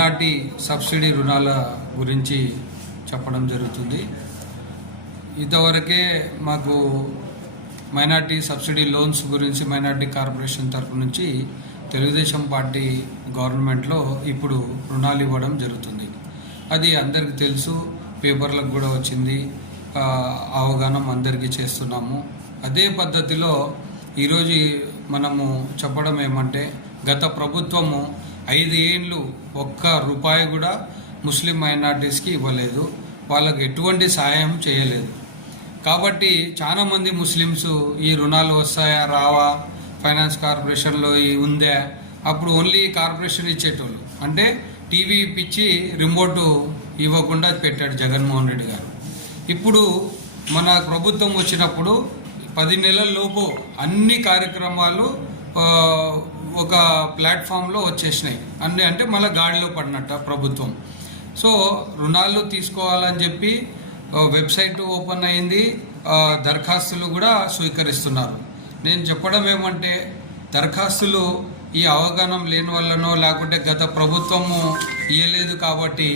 Minority subsidy రుణాల గురించి చెప్పడం జరుగుతుంది. ఇంతవరకే మాకు మైనార్టీ సబ్సిడీ లోన్స్ గురించి మైనార్టీ కార్పొరేషన్ తరపు నుంచి తెలుగుదేశం పార్టీ గవర్నమెంట్లో ఇప్పుడు రుణాలు ఇవ్వడం జరుగుతుంది. అది అందరికీ తెలుసు, పేపర్లకు కూడా వచ్చింది, అవగాహన అందరికీ చేస్తున్నాము. అదే పద్ధతిలో ఈరోజు మనము చెప్పడం ఏమంటే, గత ప్రభుత్వము 5 ఏళ్ళు ఒక్క రూపాయి కూడా ముస్లిం మైనార్టీస్కి ఇవ్వలేదు, వాళ్ళకు ఎటువంటి సహాయం చేయలేదు. కాబట్టి చాలామంది ముస్లిమ్స్ ఈ రుణాలు వస్తాయా రావా, ఫైనాన్స్ కార్పొరేషన్లో ఉందా, అప్పుడు ఓన్లీ కార్పొరేషన్ ఇచ్చేటోళ్ళు, అంటే టీవీ ఇప్పించి రిమోట్ ఇవ్వకుండా పెట్టాడు జగన్మోహన్ రెడ్డి గారు. ఇప్పుడు మన ప్రభుత్వం వచ్చినప్పుడు 10 నెలల లోపు అన్ని కార్యక్రమాలు ఒక ప్లాట్ఫామ్లో వచ్చేసినాయి అన్నీ, అంటే మళ్ళీ గాడిలో పడినట్ట ప్రభుత్వం. సో రుణాలు తీసుకోవాలని చెప్పి వెబ్సైట్ ఓపెన్ అయింది, దరఖాస్తులు కూడా స్వీకరిస్తున్నారు. నేను చెప్పడం ఏమంటే, దరఖాస్తులు ఈ అవగాహన లేని వల్లనో లేకుంటే గత ప్రభుత్వము ఇవ్వలేదు కాబట్టి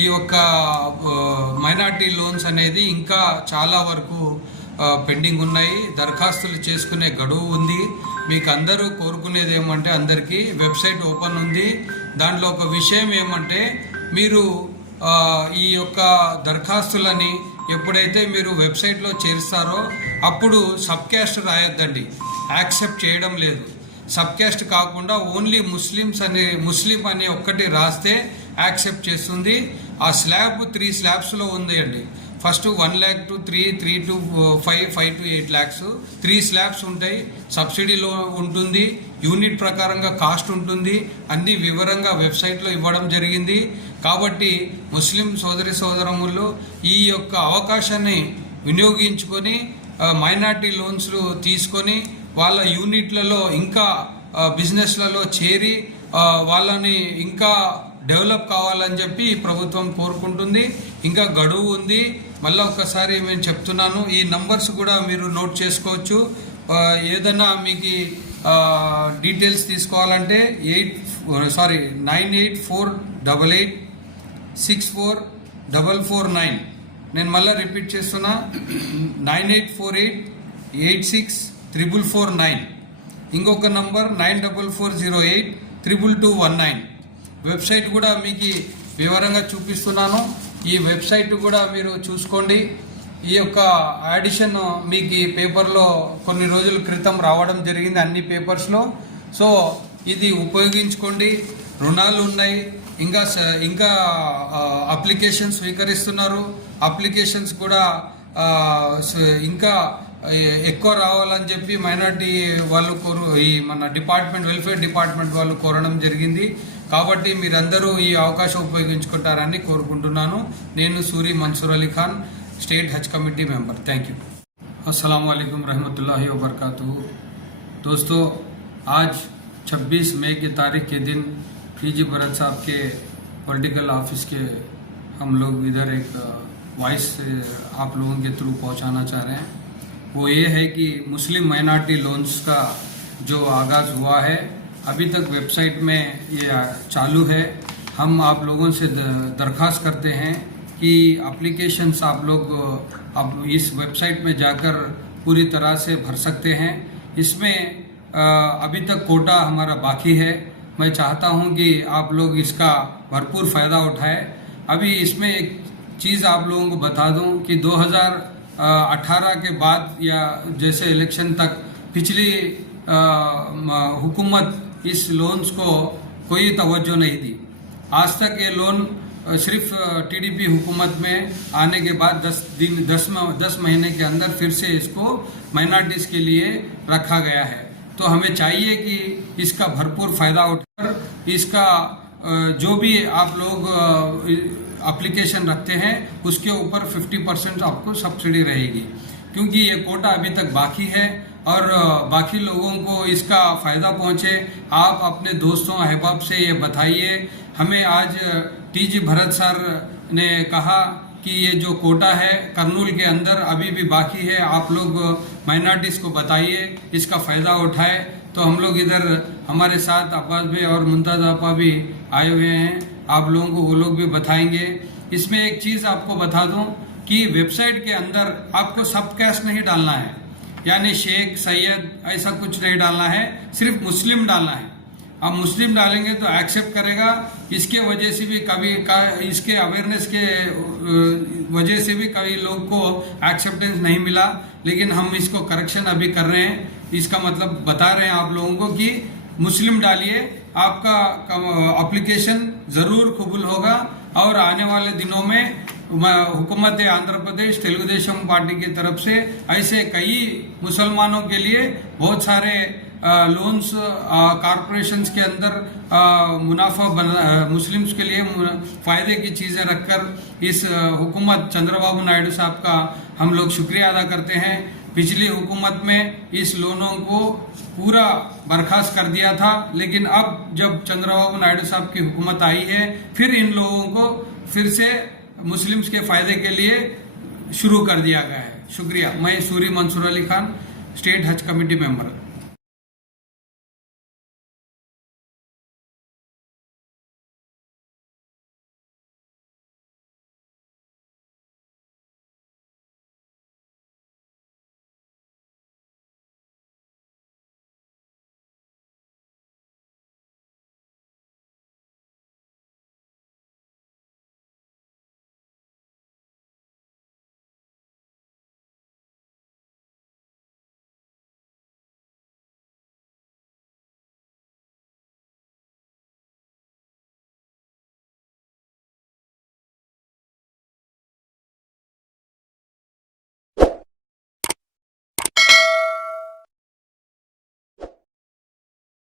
ఈ యొక్క మైనార్టీ లోన్స్ అనేది ఇంకా చాలా వరకు పెండింగ్ ఉన్నాయి. దరఖాస్తులు చేసుకునే గడువు ఉంది. మీకు అందరూ కోరుకునేది ఏమంటే, అందరికీ వెబ్సైట్ ఓపెన్ ఉంది. దాంట్లో ఒక విషయం ఏమంటే, మీరు ఈ యొక్క దరఖాస్తులని ఎప్పుడైతే మీరు వెబ్సైట్లో చేరుస్తారో అప్పుడు సబ్ క్యాస్ట్ రాయొద్దండి, యాక్సెప్ట్ చేయడం లేదు. సబ్ క్యాస్ట్ కాకుండా ఓన్లీ ముస్లిం అనే ఒక్కటి రాస్తే యాక్సెప్ట్ చేస్తుంది. ఆ స్లాబ్ 3 స్లాబ్స్లో ఉంది అండి. First 1 lakh to 3, 3 to 5, 5 to 8 lakhs 3 slabs ఉంటాయి. సబ్సిడీలో ఉంటుంది, యూనిట్ ప్రకారంగా కాస్ట్ ఉంటుంది, అన్ని వివరంగా వెబ్సైట్లో ఇవ్వడం జరిగింది. కాబట్టి ముస్లిం సోదరములు ఈ యొక్క అవకాశాన్ని వినియోగించుకొని మైనార్టీ లోన్స్లు తీసుకొని వాళ్ళ యూనిట్లలో ఇంకా బిజినెస్లలో చేరి వాళ్ళని ఇంకా డెవలప్ కావాలని చెప్పి ప్రభుత్వం కోరుకుంటుంది. ఇంకా గడువు ఉంది. మళ్ళీ ఒకసారి నేను చెప్తున్నాను, ఈ నంబర్స్ కూడా మీరు నోట్ చేసుకోవచ్చు. ఏదన్నా మీకు డీటెయిల్స్ తీసుకోవాలంటే 9848864449. నేను మళ్ళీ రిపీట్ చేస్తున్నా, 9848864449. ఇంకొక నంబర్ 9440822219. వెబ్సైట్ కూడా మీకు వివరంగా చూపిస్తున్నాను. ఈ వెబ్సైట్ కూడా మీరు చూసుకోండి. ఈ యొక్క ఆడిషన్ మీకు పేపర్లో కొన్ని రోజుల క్రితం రావడం జరిగింది, అన్ని పేపర్స్లో. సో ఇది ఉపయోగించుకోండి. రుణాలు ఉన్నాయి, ఇంకా అప్లికేషన్స్ స్వీకరిస్తున్నారు. అప్లికేషన్స్ కూడా ఇంకా ఎక్కువ రావాలని చెప్పి మైనార్టీ వాళ్ళు ఈ మన వెల్ఫేర్ డిపార్ట్మెంట్ వాళ్ళు కోరడం జరిగింది. కాబట్టి మీరందరూ ఈ అవకాశం ఉపయోగించుకుంటారని కోరుకుంటున్నాను. నేను Suri Mansoor Ali Khan, state Haj committee member. Thank you. अस्सलाम वालेकुम रहमतुल्लाहि व बरकातुहू. दोस्तों, आज 26 मई की तारीख के दिन टीजी भरत साहब के पॉलिटिकल ऑफिस के हम लोग इधर एक वॉइस आप लोगों के थ्रू पहुंचाना चाह रहे हैं. वो ये है कि मुस्लिम माइनॉरिटी लोन्स का जो आगाज़ हुआ है, अभी तक वेबसाइट में ये चालू है. हम आप लोगों से दरख्वास्त करते हैं कि एप्लीकेशंस आप लोग अब इस वेबसाइट में जाकर पूरी तरह से भर सकते हैं. इसमें अभी तक कोटा हमारा बाकी है. मैं चाहता हूं कि आप लोग इसका भरपूर फ़ायदा उठाएं. अभी इसमें एक चीज़ आप लोगों को बता दूं कि 2018 के बाद या जैसे इलेक्शन तक पिछली हुकूमत इस लोन्स को कोई तवज्जो नहीं दी. आज तक ये लोन सिर्फ टीडीपी हुकूमत में आने के बाद 10 महीने के अंदर फिर से इसको माइनॉरिटीज़ के लिए रखा गया है. तो हमें चाहिए कि इसका भरपूर फ़ायदा उठाकर इसका जो भी आप लोग एप्लीकेशन रखते हैं उसके ऊपर 50% आपको सब्सिडी रहेगी, क्योंकि ये कोटा अभी तक बाकी है और बाकी लोगों को इसका फ़ायदा पहुँचे. आप अपने दोस्तों अहबाब से ये बताइए. हमें आज टीजी भरत सर ने कहा कि ये जो कोटा है कर्नूल के अंदर अभी भी बाकी है, आप लोग माइनॉरिटीज़ को बताइए, इसका फ़ायदा उठाए. तो हम लोग इधर हमारे साथ अब्बास भाई और मुमताज आपा भी आए हुए हैं, आप लोगों को वो लोग भी बताएंगे। इसमें एक चीज़ आपको बता दूं कि वेबसाइट के अंदर आपको सब कैस्ट नहीं डालना है, यानी शेख सैयद ऐसा कुछ नहीं डालना है, सिर्फ मुस्लिम डालना है। आप मुस्लिम डालेंगे तो एक्सेप्ट करेगा। इसके वजह से भी इसके अवेयरनेस के वजह से भी कई लोग को एक्सेप्टेंस नहीं मिला, लेकिन हम इसको करेक्शन अभी कर रहे हैं। इसका मतलब बता रहे हैं आप लोगों को कि मुस्लिम डालिए, आपका एप्लीकेशन ज़रूर कबूल होगा। और आने वाले दिनों में हुकूमत आंध्र प्रदेश तेलुगुदेशम पार्टी की तरफ से ऐसे कई मुसलमानों के लिए बहुत सारे लोन्स कॉरपोरेशंस के अंदर मुनाफा मुस्लिम्स के लिए फायदे की चीज़ें रखकर इस हुकूमत चंद्रबाबू नायडू साहब का हम लोग शुक्रिया अदा करते हैं। पिछली हुकूमत में इस लोनों को पूरा बर्खास्त कर दिया था, लेकिन अब जब चंद्रबाबू नायडू साहब की हुकूमत आई है, फिर इन लोगों को फिर से मुस्लिम्स के फायदे के लिए शुरू कर दिया गया है। शुक्रिया। मैं सूरी मंसूर अली खान, स्टेट हज कमेटी मेंबर।